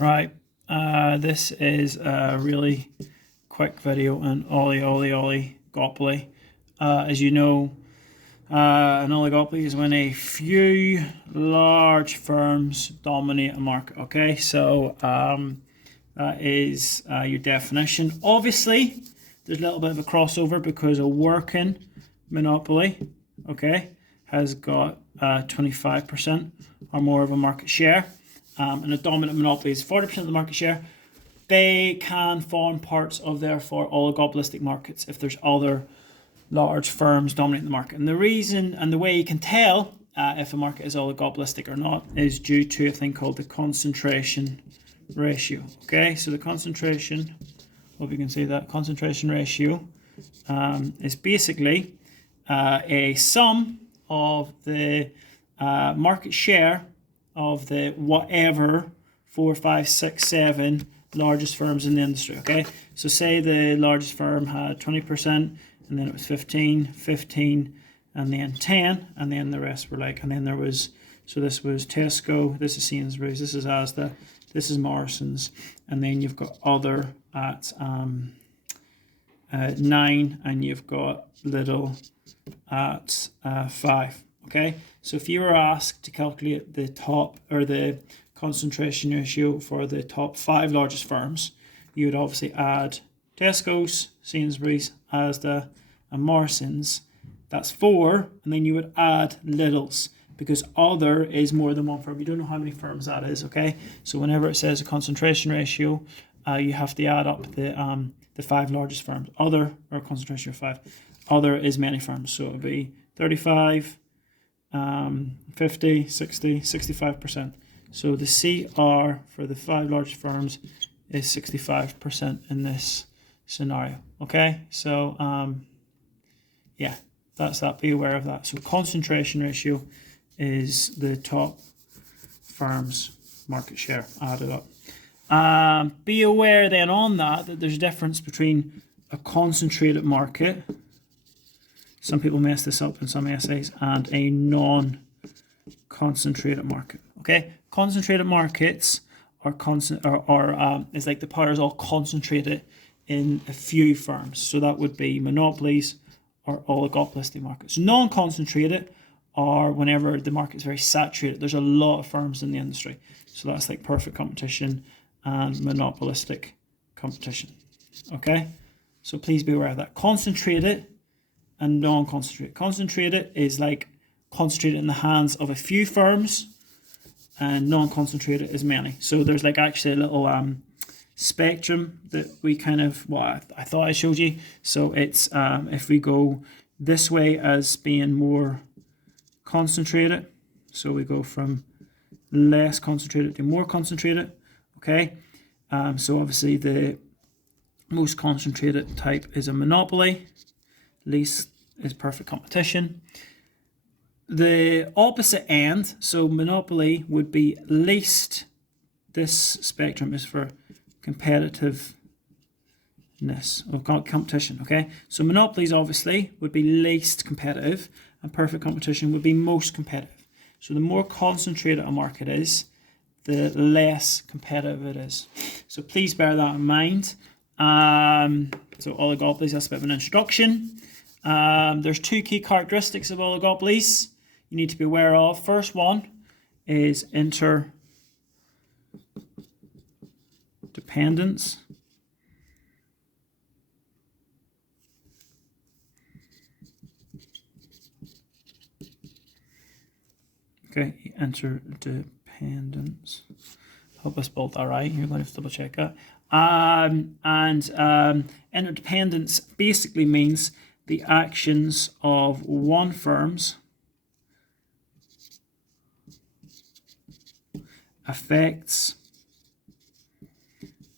Right, this is a really quick video on oligopoly. As you know, an oligopoly is when a few large firms dominate a market. Okay, so that is your definition. Obviously, there's a little bit of a crossover because a working monopoly, okay, has got 25% or more of a market share. And a dominant monopoly is 40% of the market share. They can form parts of, therefore, oligopolistic markets if there's other large firms dominating the market. And the reason and the way you can tell if a market is oligopolistic or not is due to a thing called the concentration ratio. Okay, so the concentration, hope you can see that, concentration ratio is basically a sum of the market share of the whatever 4, 5, 6, 7 largest firms in the industry. Okay, so say the largest firm had 20%, and then it was 15, and then 10, and then the rest were like, and then there was, so this was Tesco, this is Sainsbury's, this is Asda, this is Morrison's, and then you've got other at 9, and you've got Lidl at 5. Okay, so if you were asked to calculate the top or the concentration ratio for the top 5 largest firms, you would obviously add Tesco's, Sainsbury's, Asda, and Morrison's. That's 4, and then you would add Lidl's because other is more than one firm. You don't know how many firms that is. Okay, so whenever it says a concentration ratio, you have to add up the 5 largest firms. Other, or concentration of 5. Other is many firms, so it would be 35. 50, 60, 65%. So the CR for the 5 largest firms is 65% in this scenario. Okay, so yeah, that's that. Be aware of that. So concentration ratio is the top firms' market share added up. Be aware then on that there's a difference between a concentrated market. Some people mess this up in some essays, and a non-concentrated market. Okay, concentrated markets are is like the power is all concentrated in a few firms. So that would be monopolies or oligopolistic markets. Non-concentrated are whenever the market is very saturated. There's a lot of firms in the industry. So that's like perfect competition and monopolistic competition. Okay, so please be aware of that. Concentrated and non-concentrated. Concentrated is like concentrated in the hands of a few firms, and non-concentrated is many. So there's like actually a little spectrum that we kind of, well, I thought I showed you. So it's if we go this way as being more concentrated, so we go from less concentrated to more concentrated. Okay, so obviously the most concentrated type is a monopoly. Least is perfect competition. The opposite end, so monopoly would be least. This spectrum is for competitiveness or competition. Okay, so monopolies obviously would be least competitive, and perfect competition would be most competitive. So the more concentrated a market is, the less competitive it is. So please bear that in mind. So oligopolies, that's a bit of an introduction. There's 2 key characteristics of oligopolies you need to be aware of. First one is interdependence. Okay, interdependence. Hope I spelled that right. You're going to have to double check that. Interdependence basically means the actions of one firm's affects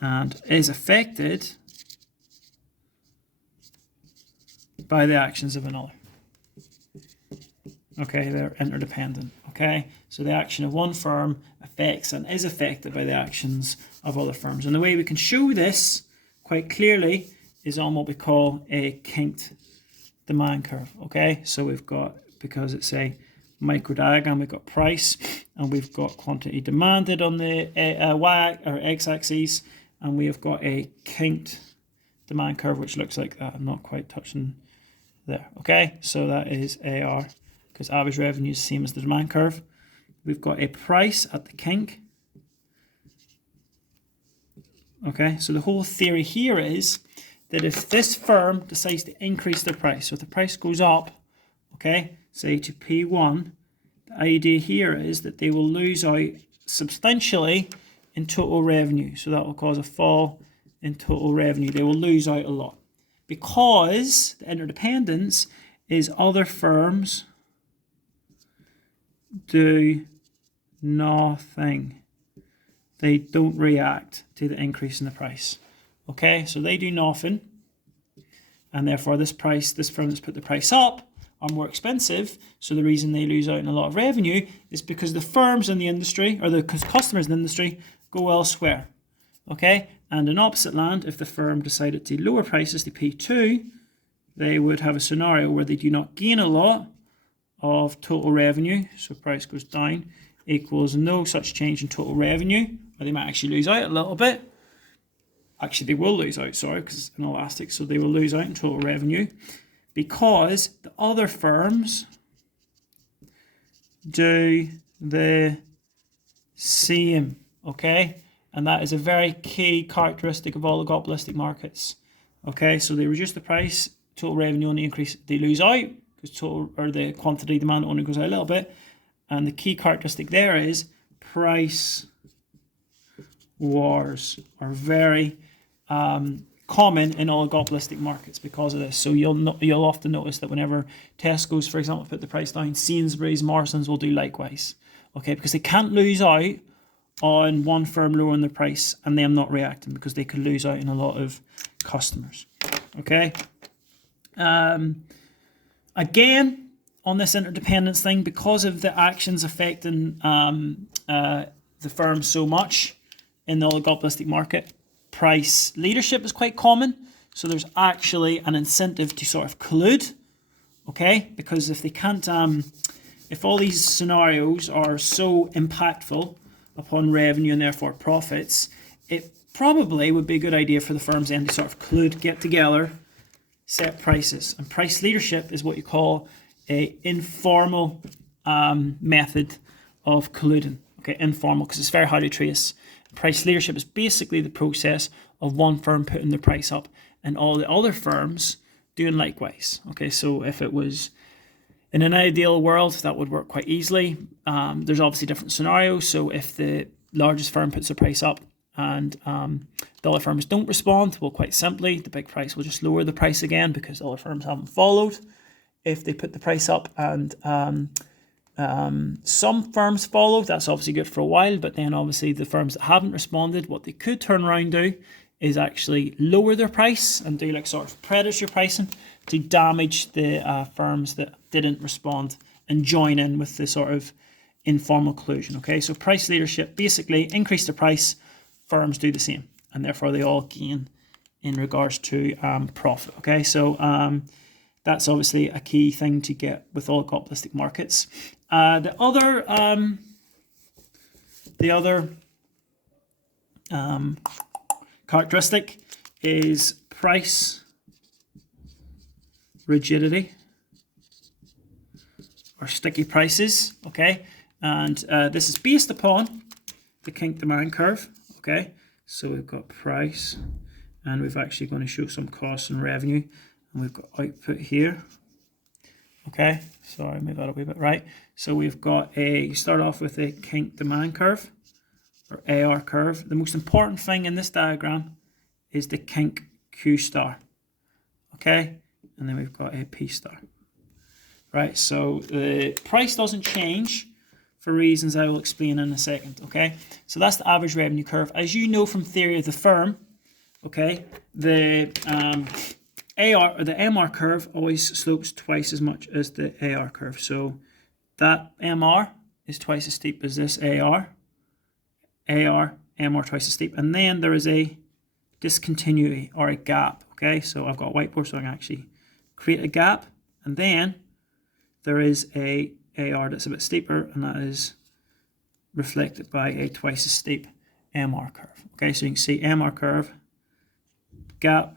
and is affected by the actions of another. Okay, they're interdependent. Okay, so the action of one firm affects and is affected by the actions of other firms. And the way we can show this quite clearly is on what we call a kinked demand curve. Okay, so we've got, because it's a micro diagram, we've got price and we've got quantity demanded on the y or x-axis, and we have got a kinked demand curve which looks like that. I'm not quite touching there. Okay, so that is AR because average revenue is the same as the demand curve. We've got a price at the kink. Okay, so the whole theory here is that if this firm decides to increase their price, so if the price goes up, okay, say to P1, the idea here is that they will lose out substantially in total revenue. So that will cause a fall in total revenue. They will lose out a lot because the interdependence is other firms do nothing. They don't react to the increase in the price. Okay, so they do nothing, and therefore this firm that's put the price up are more expensive. So the reason they lose out in a lot of revenue is because the firms in the industry, or the customers in the industry, go elsewhere. Okay, and in opposite land, if the firm decided to lower prices to P2, they would have a scenario where they do not gain a lot of total revenue, so price goes down, equals no such change in total revenue, or they might actually lose out a little bit. Actually, they will lose out, sorry, because it's inelastic, so they will lose out in total revenue because the other firms do the same, okay? And that is a very key characteristic of oligopolistic markets. Okay, so they reduce the price, total revenue only increase, they lose out because the quantity demand only goes out a little bit. And the key characteristic there is price wars are very common in oligopolistic markets because of this. So you'll often notice that whenever Tesco's, for example, put the price down, Sainsbury's, Morrison's will do likewise. Okay, because they can't lose out on one firm lowering their price and them not reacting, because they could lose out in a lot of customers. Okay. Again, on this interdependence thing, because of the actions affecting the firm so much in the oligopolistic market, price leadership is quite common. So there's actually an incentive to sort of collude, okay? Because if they can't, if all these scenarios are so impactful upon revenue and therefore profits, it probably would be a good idea for the firms then to sort of collude, get together, set prices. And price leadership is what you call a informal method of colluding. Okay, informal, because it's very hard to trace. Price leadership is basically the process of one firm putting their price up and all the other firms doing likewise. Okay, so if it was in an ideal world, that would work quite easily. There's obviously different scenarios. So if the largest firm puts their price up and the other firms don't respond, well, quite simply, the big price will just lower the price again because the other firms haven't followed. If they put the price up and some firms follow, that's obviously good for a while, but then obviously the firms that haven't responded, what they could turn around do is actually lower their price and do like sort of predatory pricing to damage the firms that didn't respond and join in with the sort of informal collusion. Okay, so price leadership, basically increase the price, firms do the same, and therefore they all gain in regards to profit. Okay, so that's obviously a key thing to get with oligopolistic markets. The other characteristic is price rigidity or sticky prices. Okay, and this is based upon the kink demand curve. Okay, so we've got price, and we've actually going to show some costs and revenue, and we've got output here. Okay, sorry, move that a wee bit right. So we've got you start off with a kink demand curve or AR curve. The most important thing in this diagram is the kink Q star. Okay, and then we've got a P star. Right, so the price doesn't change for reasons I will explain in a second. Okay, so that's the average revenue curve. As you know from theory of the firm, okay, the AR or the MR curve always slopes twice as much as the AR curve. So that MR is twice as steep as this AR. MR twice as steep. And then there is a discontinuity or a gap. Okay, so I've got a whiteboard so I can actually create a gap. And then there is a AR that's a bit steeper, and that is reflected by a twice as steep MR curve. Okay, so you can see MR curve, gap,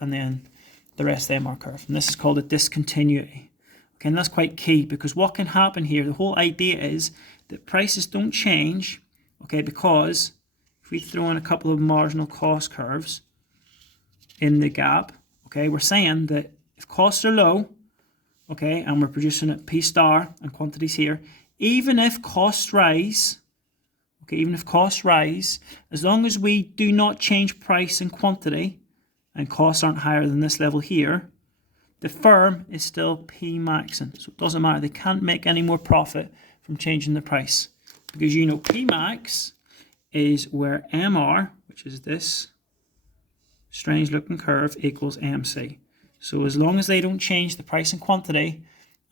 and then the rest of the MR curve. And this is called a discontinuity. Okay, and that's quite key, because what can happen here, the whole idea is that prices don't change, okay, because if we throw in a couple of marginal cost curves in the gap, okay, we're saying that if costs are low, okay, and we're producing at P star and quantities here, even if costs rise, okay, even if costs rise, as long as we do not change price and quantity, and costs aren't higher than this level here, the firm is still P maxing. So it doesn't matter, they can't make any more profit from changing the price, because you know P max is where MR, which is this strange looking curve, equals MC. So as long as they don't change the price and quantity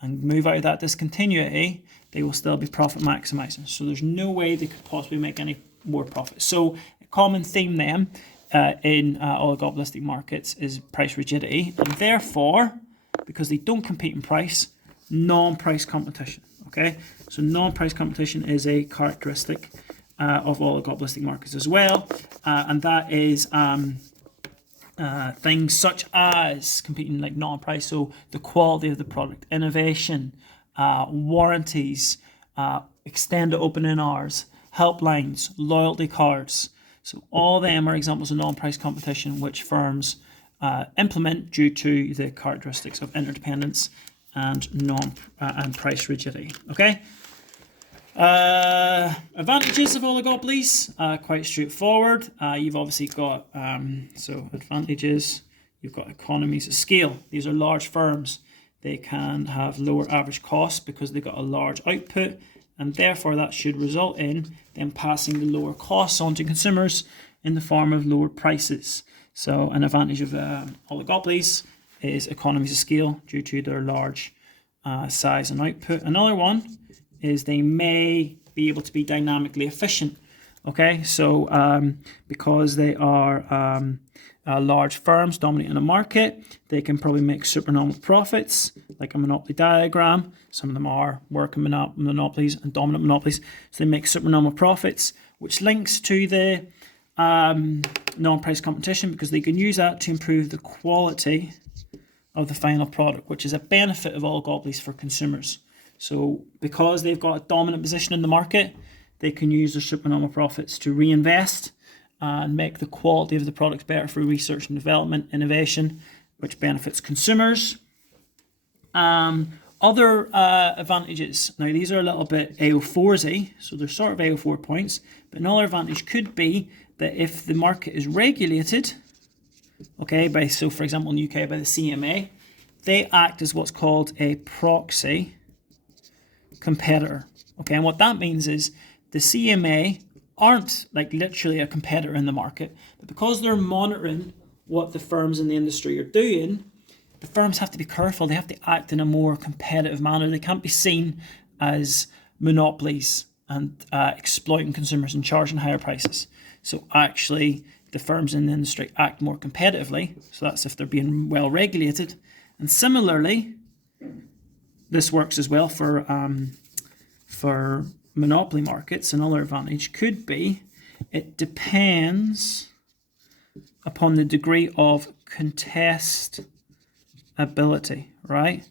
and move out of that discontinuity, they will still be profit maximizing. So there's no way they could possibly make any more profit. So a common theme then in oligopolistic markets is price rigidity, and therefore, because they don't compete in price, non-price competition. Okay, so non-price competition is a characteristic of oligopolistic markets as well, and that is things such as competing like non-price, so the quality of the product, innovation, warranties, extended opening hours, helplines, loyalty cards. So all them are examples of non-price competition which firms implement due to the characteristics of interdependence and and price rigidity. Okay. Advantages of oligopolies, quite straightforward. You've obviously got so advantages. You've got economies of scale. These are large firms. They can have lower average costs because they've got a large output, and therefore that should result in them passing the lower costs on to consumers in the form of lower prices. So an advantage of oligopolies is economies of scale due to their large size and output. Another one is they may be able to be dynamically efficient. Okay, so because they are large firms dominating a market, they can probably make supernormal profits, like a monopoly diagram. Some of them are working monopolies and dominant monopolies, so they make supernormal profits, which links to the non-price competition, because they can use that to improve the quality of the final product, which is a benefit of oligopolies for consumers. So because they've got a dominant position in the market, they can use their supernormal profits to reinvest and make the quality of the products better through research and development, innovation, which benefits consumers. Other advantages. Now, these are a little bit AO4-y, so they're sort of AO4 points, but another advantage could be that if the market is regulated, okay, by, so for example in the UK by the CMA, they act as what's called a proxy competitor. Okay, and what that means is the CMA aren't like literally a competitor in the market, but because they're monitoring what the firms in the industry are doing, the firms have to be careful. They have to act in a more competitive manner. They can't be seen as monopolies and exploiting consumers and charging higher prices. So actually, the firms in the industry act more competitively. So that's if they're being well regulated. And similarly, this works as well for monopoly markets. Another advantage could be it depends upon the degree of contestability, right?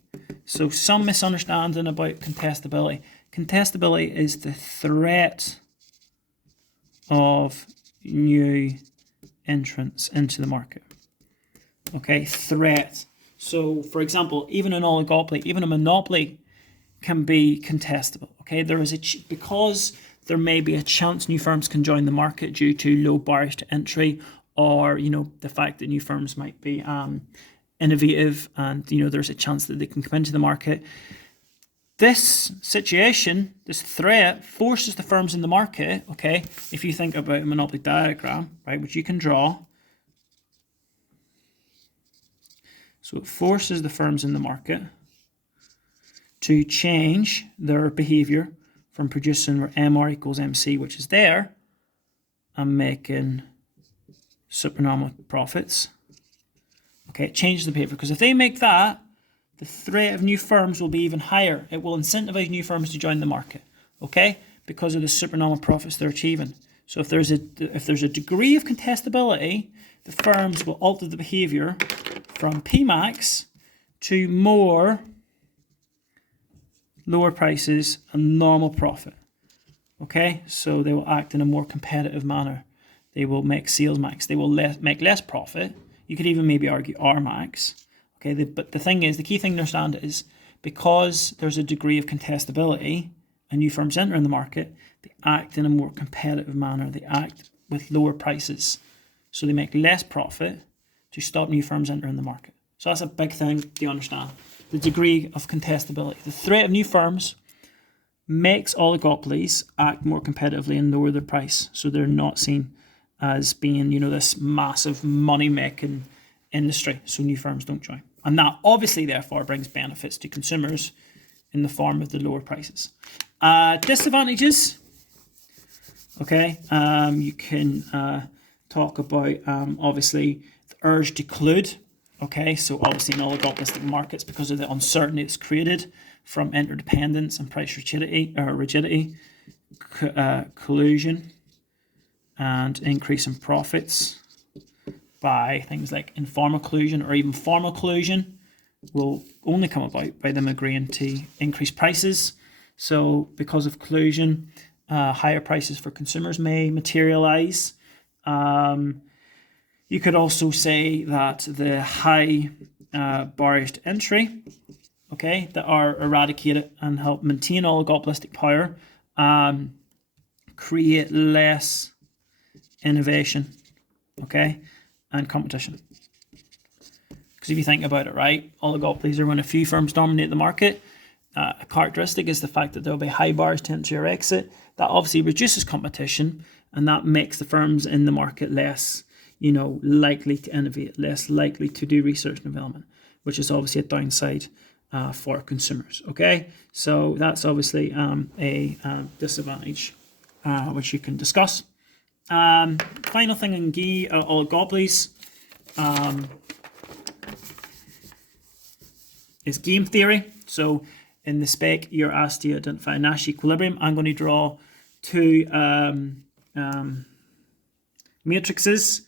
So some misunderstanding about contestability. Contestability is the threat of new entrants into the market. Okay, threat. So, for example, even an oligopoly, even a monopoly can be contestable. Okay, there is because there may be a chance new firms can join the market due to low barriers to entry, or the fact that new firms might be innovative, and there's a chance that they can come into the market. This situation, this threat, forces the firms in the market. Okay, if you think about a monopoly diagram, right, which you can draw. So it forces the firms in the market to change their behavior from producing where MR equals MC, which is there, and making supernormal profits. Okay, it changes the behavior, because if they make that, the threat of new firms will be even higher. It will incentivize new firms to join the market, okay, because of the supernormal profits they're achieving. So if there's a degree of contestability, the firms will alter the behavior from Pmax to more lower prices and normal profit. Okay, so they will act in a more competitive manner. They will make sales max. They will make less profit. You could even maybe argue R max. Okay, but the thing is, the key thing to understand is because there's a degree of contestability and new firms enter in the market, they act in a more competitive manner. They act with lower prices. So they make less profit to stop new firms entering the market. So that's a big thing to understand. The degree of contestability. The threat of new firms makes oligopolies act more competitively and lower their price. So they're not seen as being, this massive money-making industry. So new firms don't join. And that obviously, therefore, brings benefits to consumers in the form of the lower prices. Disadvantages. Okay, you can talk about, obviously, the urge to collude. Okay, so obviously in oligopolistic markets, because of the uncertainty that's created from interdependence and price rigidity, collusion and increase in profits by things like informal collusion or even formal collusion will only come about by them agreeing to increase prices. So because of collusion, higher prices for consumers may materialize. You could also say that the high barriers to entry, okay, that are eradicated and help maintain oligopolistic power, create less innovation, okay, and competition. Because if you think about it, right, oligopolies are when a few firms dominate the market. A characteristic is the fact that there will be high barriers to entry or exit. That obviously reduces competition, and that makes the firms in the market less, likely to innovate, less likely to do research and development, which is obviously a downside for consumers. Okay, so that's obviously a disadvantage which you can discuss. Final thing in oligopolies is game theory. So in the spec, you're asked to identify a Nash equilibrium. I'm going to draw two matrices.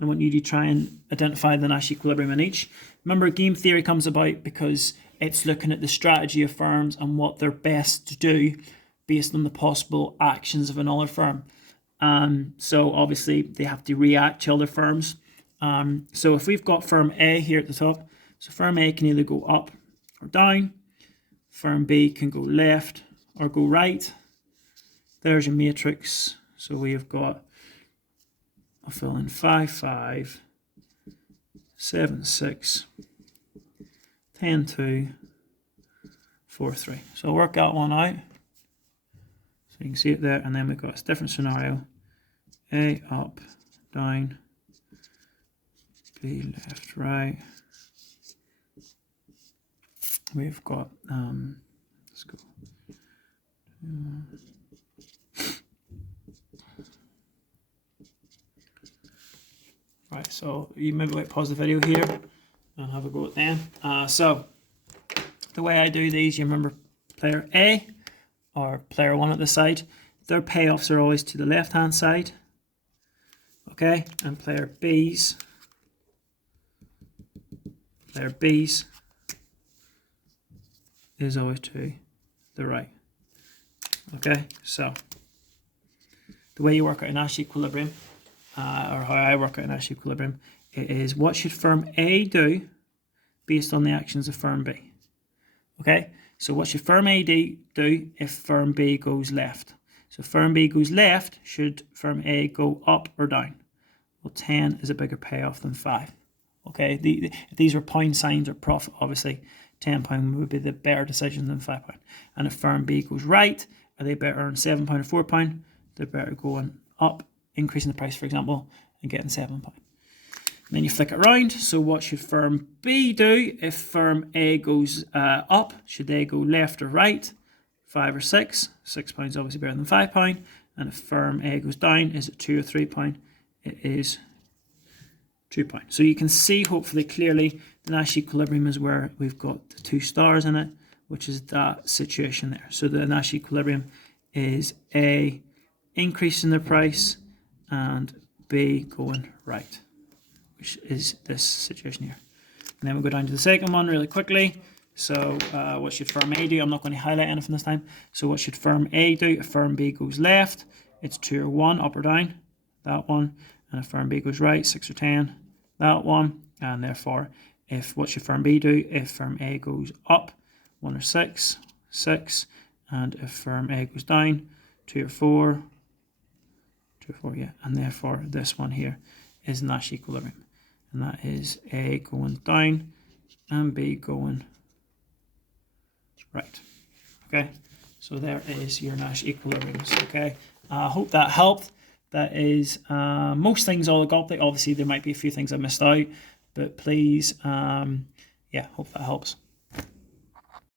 I want you to try and identify the Nash equilibrium in each. Remember, game theory comes about because it's looking at the strategy of firms and what they're best to do based on the possible actions of another firm. So obviously they have to react to other firms. So if we've got firm A here at the top, so firm A can either go up or down. Firm B can go left or go right. There's your matrix. So we have got, I'll fill in 5, 5, 7, 6, 10, 2, 4, 3. So I'll work that one out. So you can see it there, and then we've got a different scenario. A up, down, B left, right. We've got, let's go. Right, so you maybe like pause the video here and have a go at them. So the way I do these, you remember player A or player 1 at the side, their payoffs are always to the left hand side. Okay, and player B's is always to the right. Okay, so the way you work out a Nash equilibrium, or how I work out a Nash equilibrium, it is what should firm A do based on the actions of firm B. Okay, so what should firm A do if firm B goes left? So if firm B goes left, should firm A go up or down? Well, 10 is a bigger payoff than 5. Okay, if these were pound signs or profit, obviously £10 would be the better decision than £5. And if firm B goes right, are they better on £7 or £4? They're better going up, increasing the price, for example, and getting £7. And then you flick it around. So what should firm B do if firm A goes up? Should they go left or right? 5 or 6? £6 is obviously better than £5. And if firm A goes down, is it £2 or £3? It is £2. So you can see hopefully clearly the Nash equilibrium is where we've got the 2 stars in it, which is that situation there. So the Nash equilibrium is A, increasing the price, and B, going right, which is this situation here. And then we'll go down to the second one really quickly. So what should firm A do? I'm not going to highlight anything this time. So what should firm A do? If firm B goes left, it's 2 or 1, up or down, that one. And if firm B goes right, 6 or 10, that one. And therefore, what should firm B do? If firm A goes up, 1 or 6, 6. And if firm A goes down, 2 or 4, 2 or 4, yeah. And therefore, this one here is Nash equilibrium. And that is A going down and B going right. Okay, so there is your Nash equilibriums. Okay, I hope that helped. That is most things oligopoly. Obviously, there might be a few things I missed out, but please, yeah, hope that helps.